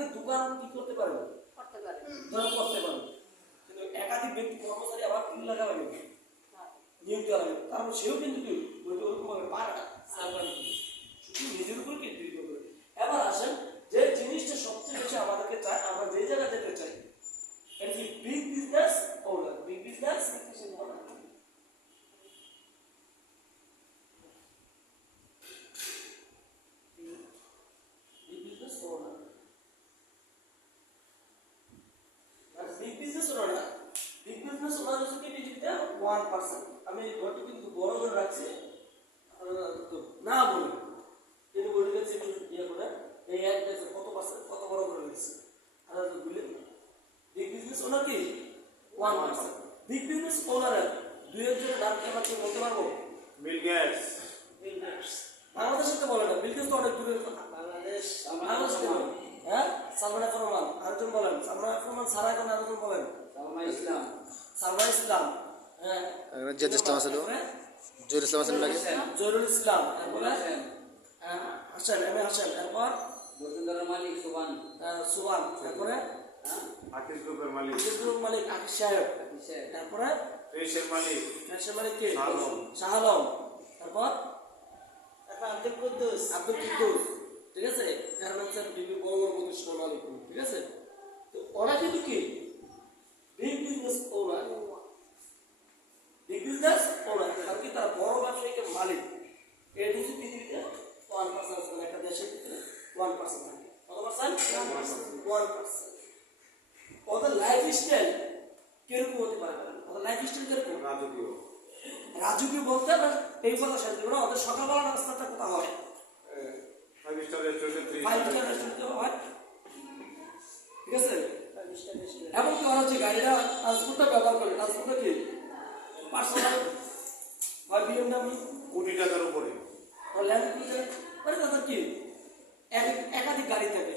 একাধিক দোকান কি করতে পারে করতে পারে, কিন্তু একাধিক ব্যক্তি কর্মচারী আবার কি লাগাবে নিয়োগ দেওয়া লাগে, তারপর সেও কিন্তু কি ওরকম ভাবে পারে না, শুধু নিজের উপর কেন্দ্রিত করে। এবার আসেন যে জিনিসটা সবচেয়ে বেশি আমাদেরকে চায়, আমরা যে জায়গায় যেতে চাই, এটা কি big business owner, big business আমি ঘরটি কিন্তু বড় করে রাখছি না বলে, কিন্তু বলে গেছি একটু ইয়ে করে এই এক দেখছে কত পার্সেন্ট কত বড় করে দিচ্ছে, আর বুঝলেন বিগ বিজনেস ওনার কি 1%। বিগ বিজনেস ওনারের দুই একজনের নাম কি আমরা বলতে পারবো? Bill Gates. বিল গেটস বাংলাদেশের তো বলে না, বিল গেটস তো অনেক দূরের কথা। বাংলাদেশ হ্যাঁ সালমান এফ রহমান, আরেকজন বলেন সালমান এফ রহমান সারা এখন আরেকজন বলেন সালমান ইসলাম, হ্যাঁ জহিরুল ইসলাম আছে, জহিরুল ইসলাম আছে নাকি? জহিরুল ইসলাম, তারপরে হাসান এমএ হাসান, তারপর বসুন্ধরা মালিক সুবান, সুবান, তারপরে আকিস গ্রুপের মালিক, আকিস গ্রুপ মালিক আকিস সাহেব, তারপরে রেশের মালিক, রেশের মালিক কে? শাহ আলম, তারপর আব্দুল কুদ্দুস, ঠিক আছে, গার্মেন্টসের বিভিন্ন বড় বড় প্রতিষ্ঠান মালিক, ঠিক আছে। তো ওরা কিন্তু কি big business owner, big business owner, আর কি তারা বড় ব্যবসায়িকের মালিক। এই কিন্তু পৃথিবীতে 1% আছে, একটা দেশের ভিতরে 1% থাকে। কত পার্সেন্ট? 1%। ওদের লাইফ স্টাইল কিরকম হতে পারে? ওদের লাইফ স্টাইল কিরকম? রাজকীয়। রাজকীয় বলতে না এই কথা সাথে না, ওদের সকালবেলা নাস্তাটা কোথা হয়? 5 স্টার রেস্টুরেন্টে 5 স্টার রেস্টুরেন্টে হয়, ঠিক আছে। এবং কি ওরা যে গাড়িটা ট্রান্সপোর্টটা ব্যবহার করে, ট্রান্সপোর্টটা কি পার্সোনাল হয়, বিএমডব্লিউ কোটি টাকার উপরে, ল্যান্ড ক্রুজার, মানে তাদের কি একাধিক গাড়ি থাকে,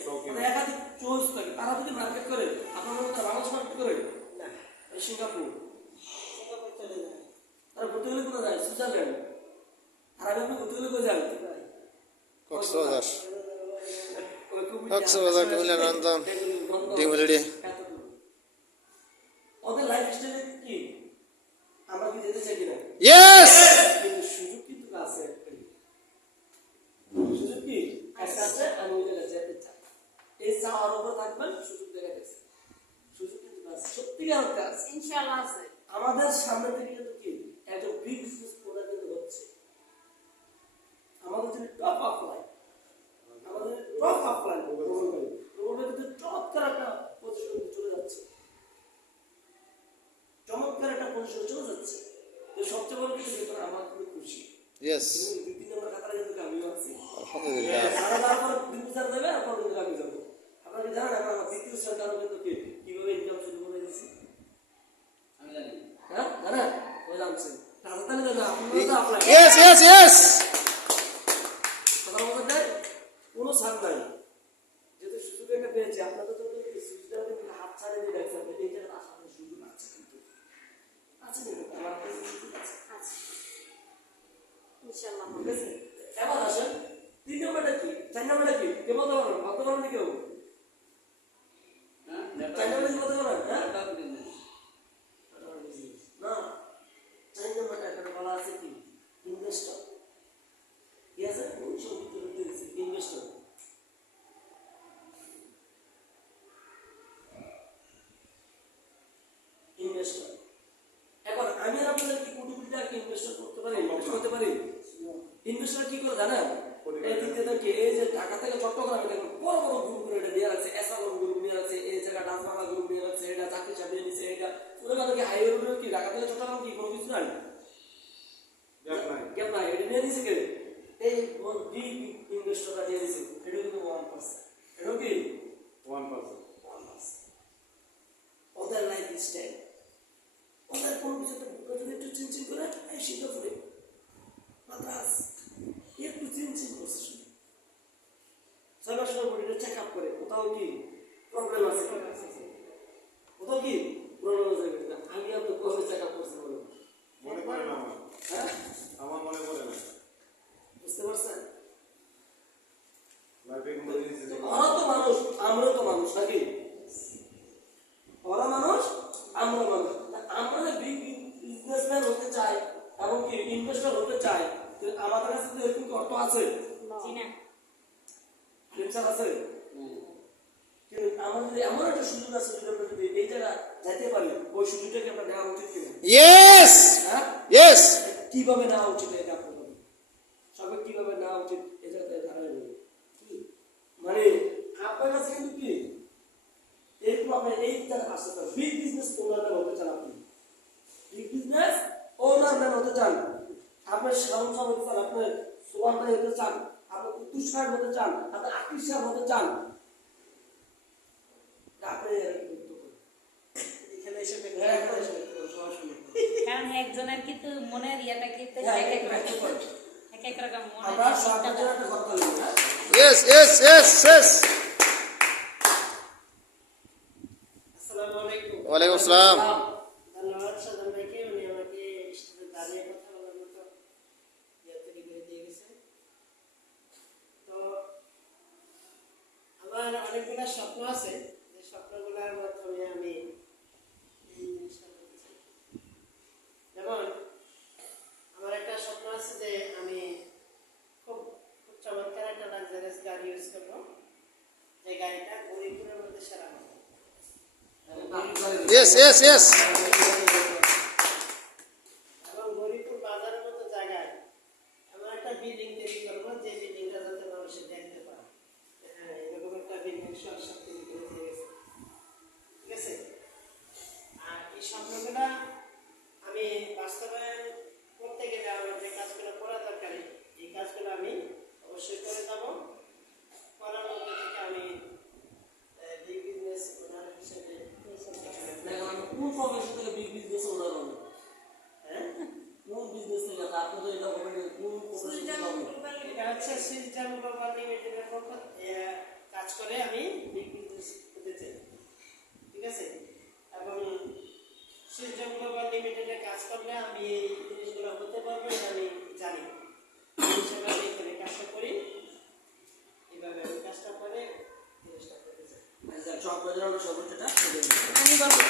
একাধিক চয়েস থাকে। তারা যদি মার্কেট করে, আপনার মনে হয় বাংলাদেশ মার্কেট করে না, সিঙ্গাপুর চলে যায়, তারা ঘুরতে গেলে কোথায় যায়? সুইজারল্যান্ড। আর আপনি ঘুরতে গেলে কোথায় যাবেন? কক্সবাজার, কুমিল্লা, রংপুর, ডিমুলিডি। ওদের লাইফ স্টাইল কি আমরা কি যেতে চাই কিনা? ইয়েস, কিন্তু সুযোগ কিন্তু আছে, সুযোগ কি আছে, আমি ওই জায়গায় যেতে চাই, এই চাওয়ার উপর থাকবেন, সুযোগ দেখা গেছে, সুযোগ কিন্তু আছে, সত্যিকার অর্থে আছে, ইনশাআল্লাহ আছে। আমাদের সামনে থেকে কিন্তু কি একটা বিগ বিজনেস প্রোডাক্ট কিন্তু হচ্ছে, আমাদের যদি টপ আপ লাইন, আমাদের টপ আপ লাইন প্রবলেম কিন্তু চমৎকার একটা পজিশনে চলে যাচ্ছে, চমৎকার একটা পজিশনে চলে যাচ্ছে। তো সবচেয়ে বড় কিছু যেটা আমার খুব খুশি, ইয়েস, দুই নম্বর কাতারে কিন্তু আমিও আছি, আলহামদুলিল্লাহ। সারা তারপর দিন বিচার দেবে, আপনার কিন্তু আমি যাবো। আপনারা কি জানেন আমরা দ্বিতীয় সেন্টারও কিন্তু কিভাবে ইনকাম শুরু করে দিয়েছি? আমি জানি। হ্যাঁ জানেন, ও জানছেন, রাজধানী জানা আপনারা তো আপনার ইয়েস ইয়েস ইয়েস, কথার মধ্যে কোনো ছাড় নাই, যেহেতু সুযোগ একটা পেয়েছি আপনাদের জন্য, সুযোগটা কিন্তু হাত ছাড়িয়ে দিয়ে দেখছেন, এই জায়গায় আসার সুযোগ আছে, কিন্তু আছে কিন্তু আমার কাছে সুযোগ আছে, ইনশাআল্লাহ ঠিক আছে। এবার আসেন 3 নম্বরটা কি, 4 নম্বরটা কি, কে বলতে পারবেন? বলতে পারবেন কেউ? হ্যাঁ 4 নম্বরটা কি বলতে পারবেন? হ্যাঁ নেটওয়ার্ক বিজনেস। না, 4 নম্বরটা এখানে বলা আছে কি ইনভেস্টর, কি আছে? Investor, investor. এখন আমি আর আপনাদের কি কোটি কোটি টাকা ইনভেস্ট করতে পারি, ইনভেস্ট করতে পারি? ইনভেস্টর কি করে জানেন? এই দিক থেকে কি এই যে ঢাকা থেকে চট্টগ্রামে দেখুন বড় বড় গ্রুপ এটা দিয়ে আছে, এসালন গ্রুপ নিয়ে আছে, এই জায়গা ডাসমালা গ্রুপ নিয়ে আছে, এটা চাকরি চাপিয়ে নিচ্ছে, এটা পুরো কথা কি হাইওয়ে রোড কি ঢাকা থেকে চট্টগ্রাম কি কোনো কিছু নাই, গ্যাপ নাই, এটা নিয়ে নিছে কে? এই বিগ ইনভেস্টররা দিয়ে দিছে, এটা কিন্তু 1%, এটা কি 1%। ওদের লাইফ স্টাইল, ওদের কোনো কিছুতে যদি একটু চিনচিন করে এই সিঙ্গাপুরে মাদ্রাস একটু চিনচিন করছে, শুধু 6 মাস পর বডিটা চেক আপ করে কোথাও কি প্রবলেম আছে, কোথাও কি প্রবলেম আছে কিনা। আমি আপনার কবে চেক আপ করছি বলুন? মনে পড়ে না আমার, হ্যাঁ আমার মনে পড়ে না, বুঝতে পারছেন? লাইফে কোনো জিনিস ওরা তো মানুষ, আমরাও তো মানুষ, টেনশন আছে কিন্তু আমাদের এমন একটা সুযোগ আছে যদি আমরা যদি এই জায়গা যাইতে পারি ওই সুযোগটাকে আমরা নেওয়া উচিত কিনা Yes. হ্যাঁ Yes. কিভাবে নেওয়া উচিত এটা আপনি বলুন সবাই কিভাবে নেওয়া উচিত এই জায়গাতে ধারণা নেই মানে আপনার কাছে কিন্তু কি এরকম আপনার এই জায়গা আসতে পারে বিগ বিজনেস ওনার হতে চান আপনি বিগ বিজনেস ওনার হতে চান আপনার সাধারণ হতে চান আপনার সোয়ান ভাই হতে চান আপনার কুতুব সাহেব হতে চান আপনার আকিব সাহেব হতে চান আপনি এখানে এসে সরাসরি কারণ একজনের কিন্তু মনের ইয়েটা কিন্তু এক এক রকম আমরা সবার জন্য একটা কথা বলি না Yes. Yes. Yes. Yes. আসসালামু আলাইকুম। ওয়ালাইকুম আসসালাম। ধন্যবাদ সাজান ভাইকে, উনি আমাকে স্টেজে দাঁড়িয়ে কথা বলার মতো ইয়ে তৈরি করে দিয়ে গেছে। তো আমার অনেকগুলো স্বপ্ন আছে, যে স্বপ্নগুলোর মাধ্যমে আমি এই জিনিসটা করতে চাই। যেমন আমার একটা স্বপ্ন আছে যে আমি খুব খুব চমৎকার একটা লাক্সারিয়াস গাড়ি ইউজ করবো, যে গাড়িটা গরিবপুরের মধ্যে সেরা হবে। Yes. Yes. Yes. এবং গরিবপুর বাজারের মতো জায়গায় এমন একটা বিল্ডিং তৈরি করবো, যে বিল্ডিংটা যাতে মানুষে দেখতে পায়, হ্যাঁ এরকম একটা বিল্ডিং সব তৈরি করে দিয়ে গেছে। ঠিক আছে, আর এই স্বপ্নগুলা আমি বাস্তবায়ন করতে গেলে আমার যে কাজগুলো করা দরকার, এই কাজগুলো আমি অবশ্যই করে যাবো। করার মধ্যে থেকে আমি বিগ বিজনেস ওনার হিসেবে কোন প্রফেশন থেকে বিগ বিজনেস ওনার হবে হ্যাঁ কোন বিজনেস থেকে আপনি তো এটা হবে কোন প্রফেশন থেকে হবে এটা হচ্ছে সিস্টেম গ্লোবাল লিমিটেডের পক্ষ কাজ করে আমি বিগ বিজনেস করতে চাই। ঠিক আছে, এবং সিস্টেম গ্লোবাল লিমিটেডে কাজ করলে আমি এই জিনিসগুলো হতে পারবো, এটা আমি জানি। এই হিসেবে আমি এখানে কাজটা করি, এইভাবে আমি কাজটা করে জিনিসটা করতে চাই। আচ্ছা সব বাজার আমরা সর্বোচ্চটা আমি বলবো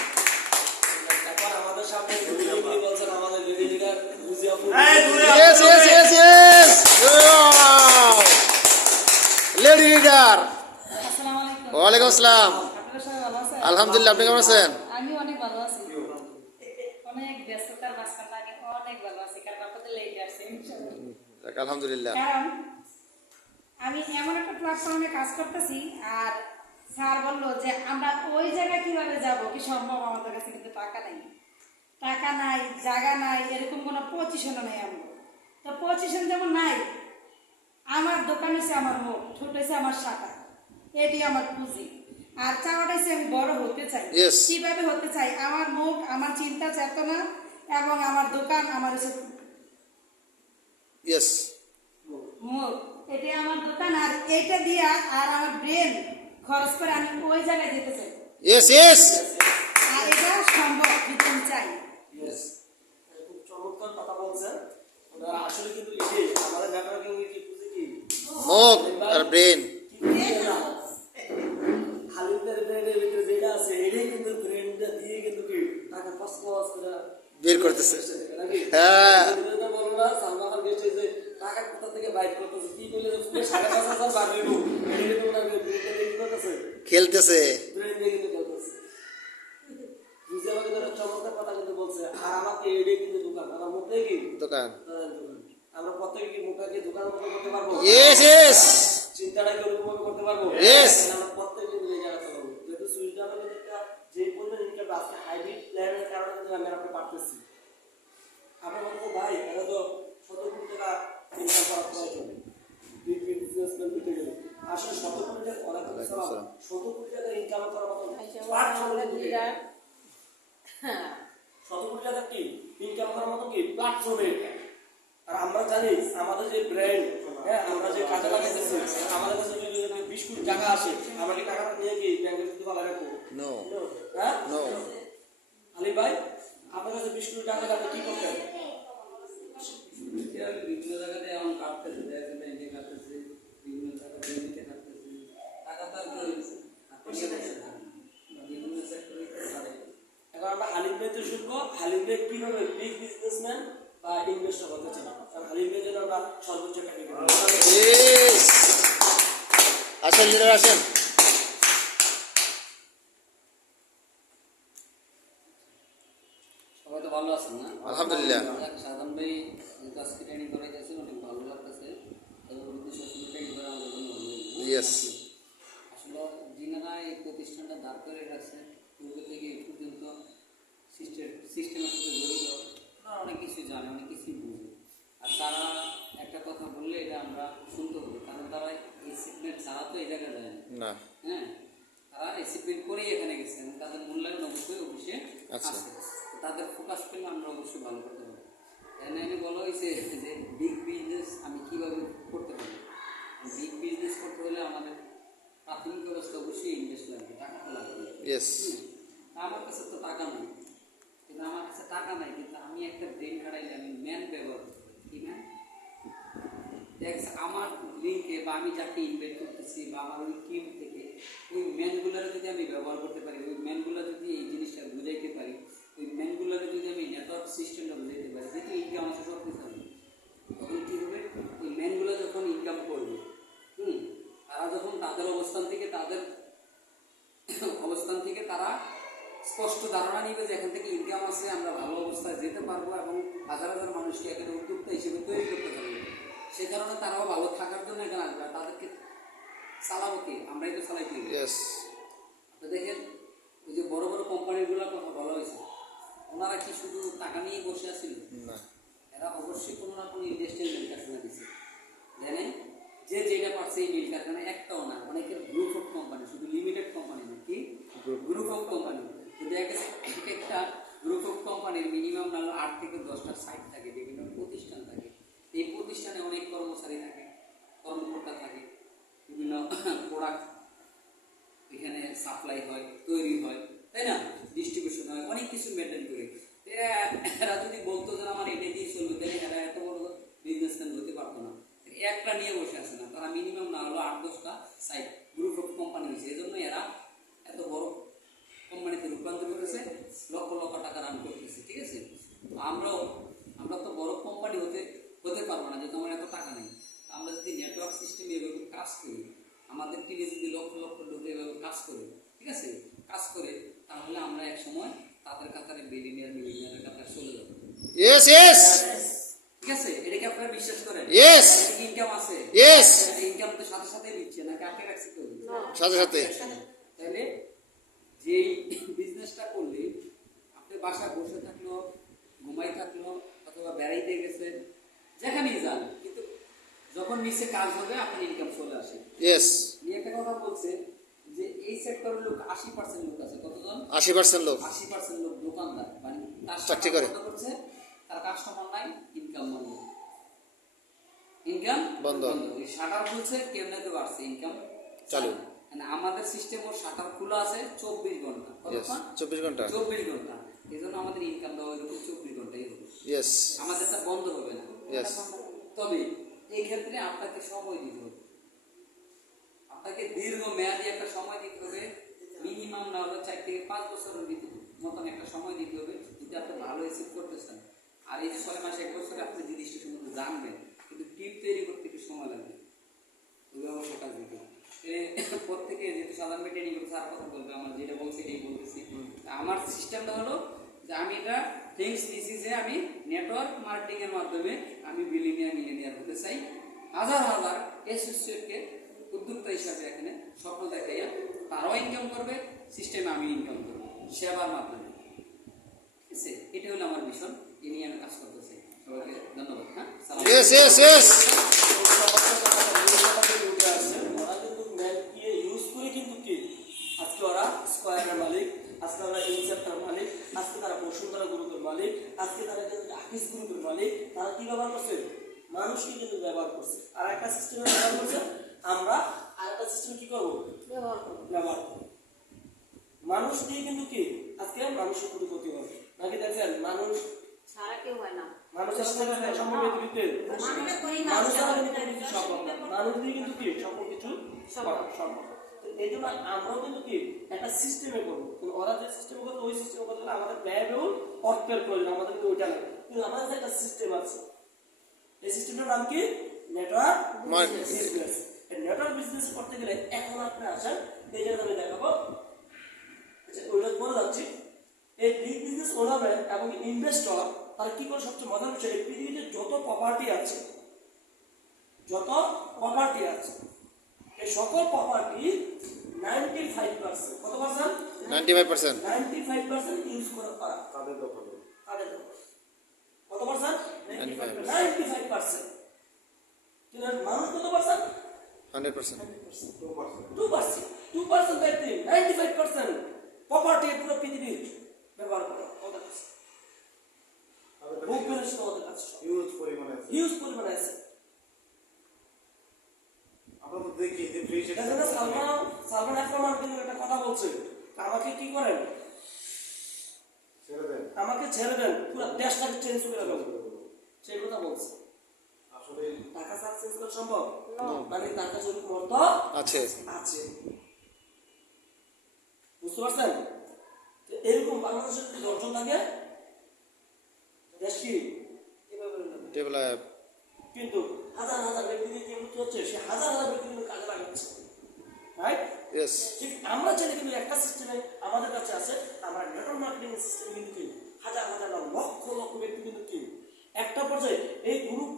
তারপর আমাদের সামনে উনি বলছেন আমাদের লেডি লিডার বুঝিয়া Yes. Yes. Yes. Yes. Wow. Lady leader. আসসালামু আলাইকুম। ওয়ালাইকুম আসসালাম। আপনারা সবাই ভালো আছেন? আলহামদুলিল্লাহ, আপনি কেমন আছেন? আমি অনেক ভালো আছি। অনেক ব্যস্ততার মাঝখান লাগে অনেক ভালো আছি, কারণ আপনাদের লেগে আসছে ইনশাআল্লাহ। যাক, আলহামদুলিল্লাহ। কারণ আমি এমন একটা প্ল্যাটফর্মে কাজ করতেছি, আর স্যার বললো যে আমরা ওই জায়গায় কিভাবে যাব, কি সম্ভব? আমাদের কাছে কিন্তু টাকা নাই, টাকা নাই, জায়গা নাই, এরকম কোনো পজিশনও নাই। আমরা তো পজিশন যেমন নাই, আমার দোকান হচ্ছে আমার মুখ, ছোট হচ্ছে আমার শাখা, এটি আমার পুঁজি, আর চাওয়াটা হচ্ছে আমি বড় হতে চাই। Yes. কিভাবে হতে চাই? আমার মুখ, আমার চিন্তা চেতনা এবং আমার দোকান, আমার হচ্ছে Yes. মুখ, এটি আমার দোকান, আর এইটা দিয়া আর আমার ব্রেন খরচ করে আমি ওই জায়গায় যেতে চাই। Yes. Yes. আর এটা সম্ভব যদি আমি চাই। ইয়েস খুব চমৎকার কথা বলছেন ওনারা আসলে কিন্তু এই যে আমাদের ব্যাপারে কি বুঝে কি মুখ আর ব্রেন। হালিমদের ব্রেনের ভিতরে যেটা আছে এটাই কিন্তু ব্রেনটা দিয়ে কিন্তু কি টাকা কষ্ট করে বের করতেছে। নাকি হ্যাঁ। এটা বলো না সালমান গেছে যে টাকা কোথা থেকে বাইর করতেছে কি বলে 5,500 বার হইব এটা কিন্তু ওনার ব্রেনটা দিয়ে কি করতেছে খেলতেছে। ব্রেন দিয়ে কিন্তু করতেছে বুঝে আমাকে ধরো চমৎকার কথা কিন্তু বলছে আর আমাকে এটাই কিন্তু দোকান আমার মধ্যে কি দোকান। আমরা প্রত্যেকে কি মুখটাকে দোকান মতো করতে পারবো Yes. Yes. চিন্তাটা কি ওরকম করতে পারবো Yes. আমরা প্রত্যেকে মিলে জানাতে পারবো যেহেতু সুইজারল্যান্ডে কিন্তু একটা যে পরিমাণ ইনকাম আজকে হাইব্রিড প্ল্যানের কারণে কিন্তু আমরা রাখতে পারতেছি আমরা বলবো ভাই এটা তো 100 কোটি টাকা ইনকাম করা প্রয়োজন বিগ বিজনেসম্যান হতে গেলে আসলে 100 কোটি টাকা করা তো 100 কোটি টাকা ইনকাম করার মতো প্ল্যাটফর্ম লিডার 100 কোটি টাকা কি ইনকাম করার মতো কি প্ল্যাটফর্ম এটা আর আমরা জানি আমাদের যে ব্র্যান্ড হ্যাঁ আমরা যে কাজে লাগাইতেছি আমাদের কাছে যদি 20 কোটি টাকা আসে আমরা কি টাকাটা নিয়ে কি ব্যাংকে যদি ভালো রাখবো No. হ্যাঁ No. আলী ভাই আপনার কাছে 20 কোটি টাকা আপনি কি করতেন বিভিন্ন জায়গাতে এমন কাটতেছে, দেখেন ব্যাংকে কাটতেছে, বিভিন্ন জায়গায় ব্যাংকে কাটতেছে, টাকা তার বিভিন্ন সেক্টরে কাটে। এখন আমরা হালিম ভাই তো শুনবো হালিম ভাই কিভাবে বিগ বিজনেসম্যান বা ইনভেস্টর হতে চাই কারণ হালিম ভাই জন্য আমরা সর্বোচ্চ টাকা Yes. আসেন লিডার আসেন। সবাই তো ভালো আছেন না? আলহামদুলিল্লাহ। যাক, সাধারণ ভাই যেহেতু আজকে ট্রেনিং করাই যাচ্ছে অনেক ভালো লাগতেছে। এবং উদ্দেশ্য আসলে ট্রেনিং করা আমাদের জন্য ভালো লাগছে। ইয়েস। আসলে যিনারা এই প্রতিষ্ঠানটা দাঁড় করে রাখছে পূর্ব থেকে এই পর্যন্ত সিস্টেমের সাথে জড়িত, তারা অনেক কিছু জানে, অনেক কিছুই বুঝে। আর তারা একটা কথা বললে এটা আমরা শুনতে হবে, কারণ তারা এই সিগমেন্ট ছাড়া তো এই জায়গায় যায় না। না। হ্যাঁ, তারা এসিপমেন্ট করেই এখানে গেছে এবং তাদের মূল্যায়ন অবশ্যই অফিসে আচ্ছা। আছে। তো তাদের ফোকাস পেলে আমরা অবশ্যই ভালো করতে পারবো। এনে বলা হয়েছে যে বিগ বিজনেস আমি কীভাবে করতে পারি। বিগ বিজনেস করতে হলে আমাদের প্রাথমিক অবস্থা অবশ্যই ইনভেস্ট লাগবে, টাকা লাগবে। ইয়েস। আমার কাছে তো টাকা নেই, কিন্তু আমার কাছে টাকা নাই, কিন্তু আমি একটা ব্রেন খাটাইলে আমি ম্যান ব্যবহার করি। কি ম্যান? আমার লিঙ্কে বা আমি যাকে ইনভাইট করতেছি বা আমার ওই টিম থেকে ওই ম্যানগুলারে যদি আমি ব্যবহার করতে পারি, ওই ম্যানগুলো যদি এই জিনিসটা বুঝাইতে পারি, ওই ম্যানগুলারে যদি আমি নেটওয়ার্ক সিস্টেমটা বুঝাইতে পারি, যেহেতু ইনকাম আছে সব কিছু হবে, তখন কী হবে? ওই ম্যানগুলো যখন ইনকাম করবে, তারা যখন তাদের অবস্থান থেকে তারা স্পষ্ট ধারণা নিবে যে এখান থেকে ইনকাম আছে, আমরা ভালো অবস্থায় যেতে পারবো এবং হাজার হাজার মানুষকে এখানে উদ্যোক্তা হিসেবে তৈরি করতে পারবো। সে কারণে তারাও ভালো থাকার জন্য এখানে আসবে। তাদেরকে চালাবো কে? আমরাই তো চালাইতে হবে। ইয়েস। তো দেখেন, ওই যে বড় বড় কোম্পানিগুলোর কথা বলা হয়েছে, ওনারা কি শুধু টাকা নিয়ে বসে আছিল? না। এরা অবশ্যই কোনো না কোনো ইন্ডাস্ট্রিয়াল মিল কারখানা দিচ্ছে। জানেন, যে যেটা পারছে এই মিল কারখানা একটাও না, অনেকের গ্রুপ অফ কোম্পানি, শুধু লিমিটেড কোম্পানি না, কি গ্রুপ অফ কোম্পানি। তো দেখা গেছে একটা গ্রুপ অফ কোম্পানির মিনিমাম না 8 থেকে 10টা সাইট থাকে, বিভিন্ন প্রতিষ্ঠান থাকে। এই প্রতিষ্ঠানে অনেক কর্মচারী থাকে, কর্মকর্তা থাকে, বিভিন্ন প্রোডাক্ট এখানে সাপ্লাই হয়, তৈরি হয়, তাই না, ডিস্ট্রিবিউশন হয়, অনেক কিছু মেনটেন করে। এরা যদি বলতো যে আমার এটা দিয়ে চলবে, তাহলে এরা এত বড় বিজনেসম্যান হতে পারতো না। একটা নিয়ে বসে আছে না, তারা মিনিমাম না হলো 8-10টা সাইট গ্রুপ অফ কোম্পানি হয়েছে। এই জন্য এরা এত বড় কোম্পানিতে রূপান্তর করেছে, লক্ষ লক্ষ টাকা রান করতেছে। ঠিক আছে, আমরা তো বড় কোম্পানি হতে পারবো না, যেহেতু আমার এত টাকা নেই। আমরা যদি নেটওয়ার্ক সিস্টেম এভাবে কাজ করি, আমাদের টিমে যদি লক্ষ লক্ষ লোক এভাবে কাজ করে, ঠিক আছে, কাজ করে, তাহলে আমরা এক সময় তাদের কাতারে মিলিয়নিয়ারের কাতারে চলে যাবো। Yes yes. ঠিক আছে, এটা কি আপনারা বিশ্বাস করেন? Yes. ইনকাম আছে? Yes. ইনকাম তো সাথে সাথে দিচ্ছে নাকি আটকে রাখছে তো? সাথে সাথে। তাহলে যেই বিজনেসটা করলে আপনি বাসায় বসে থাকলো, ঘুমাই থাকলো, অথবা বেড়াইতে গেছেন, যেখানেই যান, কিন্তু যখন নিচে কাজ হবে আপনার ইনকাম চলে আসে। ইয়েস। নিয়ে একটা কথা বলছে যে এই সেক্টরের লোক 80% লোক আছে। কতজন? 80% লোক 80% লোক দোকানদার, মানে তার চাকরি করে। কত করছে, তার কাস্টমার নাই, ইনকাম বন্ধ, ইনকাম বন্ধ। ওই শাটার খুলছে, কেমনে তো বাড়ছে, ইনকাম চালু। মানে আমাদের সিস্টেম ওর শাটার খোলা আছে 24 ঘন্টা। ইয়েস। কতক্ষণ? 24 ঘন্টা। 24 ঘন্টা। এই জন্য আমাদের ইনকাম দেওয়া এরকম 24 ঘন্টাই হবে। ইয়েস। আমাদেরটা বন্ধ হবে না। ইয়েস। তবে এই ক্ষেত্রে আপনাকে সময় দিতে হবে, আপনাকে দীর্ঘ মেয়াদী একটা সময় দিতে হবে, মিনিমাম না হলে 4 থেকে 5 বছরের মতন একটা সময় দিতে হবে, যদি আপনি ভালো অ্যাচিভ করতে চান। আর এই যে 6 মাস 1 বছরে আপনি জিনিসটা সম্বন্ধে জানবেন, কিন্তু টিম তৈরি করতে একটু সময় লাগবে, ওই অবশ্যই কাজ দিতে হবে। প্রত্যেকে যেহেতু সাধারণ ট্রেনিং করছে আর কথা বলবে, আমার যেটা বলছে এটাই বলতেছি। আমার সিস্টেমটা হলো যে আমি এটা থিংস দিছি যে আমি নেটওয়ার্ক মার্কেটিং এর মাধ্যমে আমি মিলিয়নিয়ার হতে চাই। হাজার হাজার অ্যাসোসিয়েটকে উদ্যোক্তা হিসাবে এখানে স্বপ্ন দেখাইয়া তারাও ইনকাম করবে, সিস্টেমে আমি ইনকাম করবো সেবার মাধ্যমে। ঠিক আছে, এটা হলো আমার মিশন, এ নিয়ে আমি কাজ করতেছি। সবাইকে ধন্যবাদ। হ্যাঁ, সালাম। Yes yes yes. ওরা কিন্তু ম্যানকে ইউজ করে কিন্তু কি আজকে ওরা স্কোয়ারের মালিক, আজকে ওরা ইনসেপ্টার মালিক, আজকে তারা বসুন্ধরা গ্রুপের মালিক, আজকে তারা কিন্তু আকিস গ্রুপের মালিক। তারা কি ব্যবহার করছে? মানুষকে কিন্তু ব্যবহার করছে। আর একটা সিস্টেমে ব্যবহার করছে, আমরা আর একটা সিস্টেম কি করবো? ব্যবহার করবো। মানুষ দিয়ে কিন্তু কি আজকে মানুষের কোনো ক্ষতি হবে নাকি? দেখছেন, মানুষ ছাড়া কেউ হয় না। মানুষের সাথে সম্পর্ক দিতে মানুষ ছাড়া কিন্তু কোনো কিছু সম্ভব না। মানুষ দিয়ে কিন্তু কি সকল কিছু সম্ভব। এই জন্য আমরাও কিন্তু কি একটা সিস্টেমে করবো, কিন্তু ওরা যে সিস্টেমে করবে ওই সিস্টেমে করতে হলে আমাদের ব্যয়বহুল অর্থের প্রয়োজন, আমাদের কিন্তু ওইটা নেই। কিন্তু আমাদের যে একটা সিস্টেম আছে, এই সিস্টেমটার নাম কি? Network business. নেটওয়ার্ক বিজনেস করতে গেলে এখন আপনি আসেন, এই জায়গায় আমি দেখাবো। আচ্ছা, ওইটা বলে যাচ্ছি। এই বিগ বিজনেস ওনার এবং ইনভেস্টর তারা কি করে, সবচেয়ে মজার বিষয়, এই পৃথিবীতে যত প্রপার্টি আছে, এই সকল প্রপার্টি 95%, কত পার্সেন্ট? 95%. 95% ইউজ করে তারা তাদের দখলে। তাদের দখলে। কত পার্সেন্ট? 95%. 95%। কিন্তু মানুষ কত পার্সেন্ট? 100%. 2%. 2% ব্যক্তি 95% প্রপার্টি পুরো পৃথিবীর ব্যবহার করে ওদের কাছে। বুক ব্যালেন্স ওদের কাছে হিউজ পরিমাণে আছে। হিউজ পরিমাণে আছে। আমরা তো দেখি যে ফ্রি সেটা এটা সালমান আফরমান কিন্তু একটা কথা বলছে, আমাকে কি করেন, ছেড়ে দেন। আমাকে ছেড়ে দেন, পুরো দেশটাকে চেঞ্জ করে দেবো, সেই কথা বলছে। আসলে টাকা সাকসেস করা সম্ভব মানে তার কাছে মর্ত আছে। আছে, বুঝতে পারছেন? তো এরকম বাংলাদেশের যদি অর্জন থাকে দেশ কি এভাবে হলো। Develop. কিন্তু হাজার হাজার ব্যক্তি যে মৃত্যু হচ্ছে, সে হাজার হাজার ব্যক্তি কিন্তু কাজে লাগাচ্ছে, রাইট? Yes. ঠিক আমরা চাইলে কিন্তু একটা সিস্টেমে আমাদের কাছে আছে, আমরা নেটওয়ার্ক মার্কেটিং সিস্টেম কিন্তু কি হাজার হাজার না লক্ষ লক্ষ ব্যক্তি কিন্তু কি একটা পর্যায়ে এই গ্রুপ,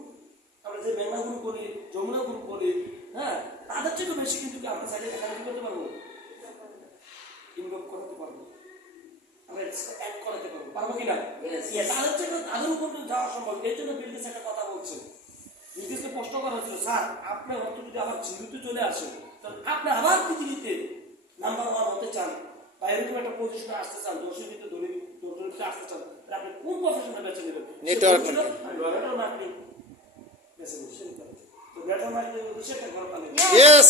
আমরা যে মেঘনা গ্রুপ করি, যমুনা গ্রুপ করি, হ্যাঁ, তাদের থেকে বেশি কিন্তু কি আমরা চাইলে এখানে কি করতে পারবো, ইনভলভ করতে পারবো, আমরা অ্যাড করাতে পারবো, পারবো কিনা? তাদের থেকে তাদের উপর কিন্তু যাওয়া সম্ভব। এই জন্য বিলগেটস একটা কথা বলছেন, বিলগেটসকে প্রশ্ন করা হচ্ছিল, স্যার আপনার অর্থ যদি আবার জিরোতে চলে আসে, তাহলে আপনি আবার পৃথিবীতে নাম্বার 1 হতে চান বা এরকম একটা পজিশনে আসতে চান, 10-এর ভিতরে 10-এর ভিতরে আসতে চান, তাহলে আপনি কোন প্রফেশনে বেছে নেবেন? Network নেটওয়ার্ক মার্কেটিং বেছে নেবেন। তো নেটওয়ার্ক মার্কেটিং হচ্ছে একটা বড় কাজ। Yes.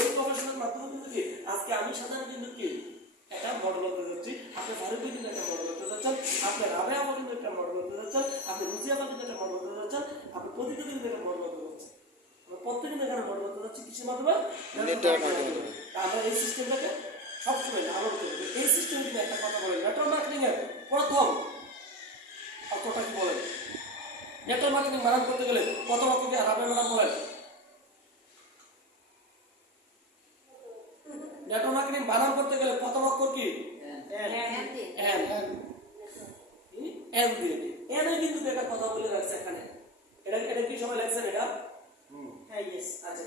ওই প্রফেশনের মাধ্যমে কিন্তু কি আজকে আমি সাধারণ কিন্তু কি একটা মডেল হতে যাচ্ছি, আপনি ভারতীয় কিন্তু একটা মডেল হতে যাচ্ছেন, আপনি রাবেয়া কিন্তু একটা মডেল হতে যাচ্ছেন, আপনি রুচিয়া কিন্তু একটা মডেল হতে যাচ্ছেন, আপনি প্রতিটা কিন্তু একটা মডেল হতে যাচ্ছেন। আমরা প্রত্যেকদিন এখানে মডেল হতে যাচ্ছি কিসের মাধ্যমে? Network marketing. আমরা এই সিস্টেমটাকে সবসময় আলো করতে হবে। এই সিস্টেমে কিন্তু একটা কথা বলেন, নেটওয়ার্ক মার্কেটিং এর প্রথম অর্থটা কি বলেন? নেটওয়ার্ক মার্কেটিং বানান করতে গেলে প্রথম অর্থ কি আরবে নাম বলেন? নেটওয়ার্ক মার্কেটিং বানান করতে গেলে প্রথম অক্ষর কি? এন। এন দিয়ে এনে কিন্তু একটা কথা বলে রাখছে এখানে। এটা কি সবাই লেখছেন এটা? হ্যাঁ, yes. আচ্ছা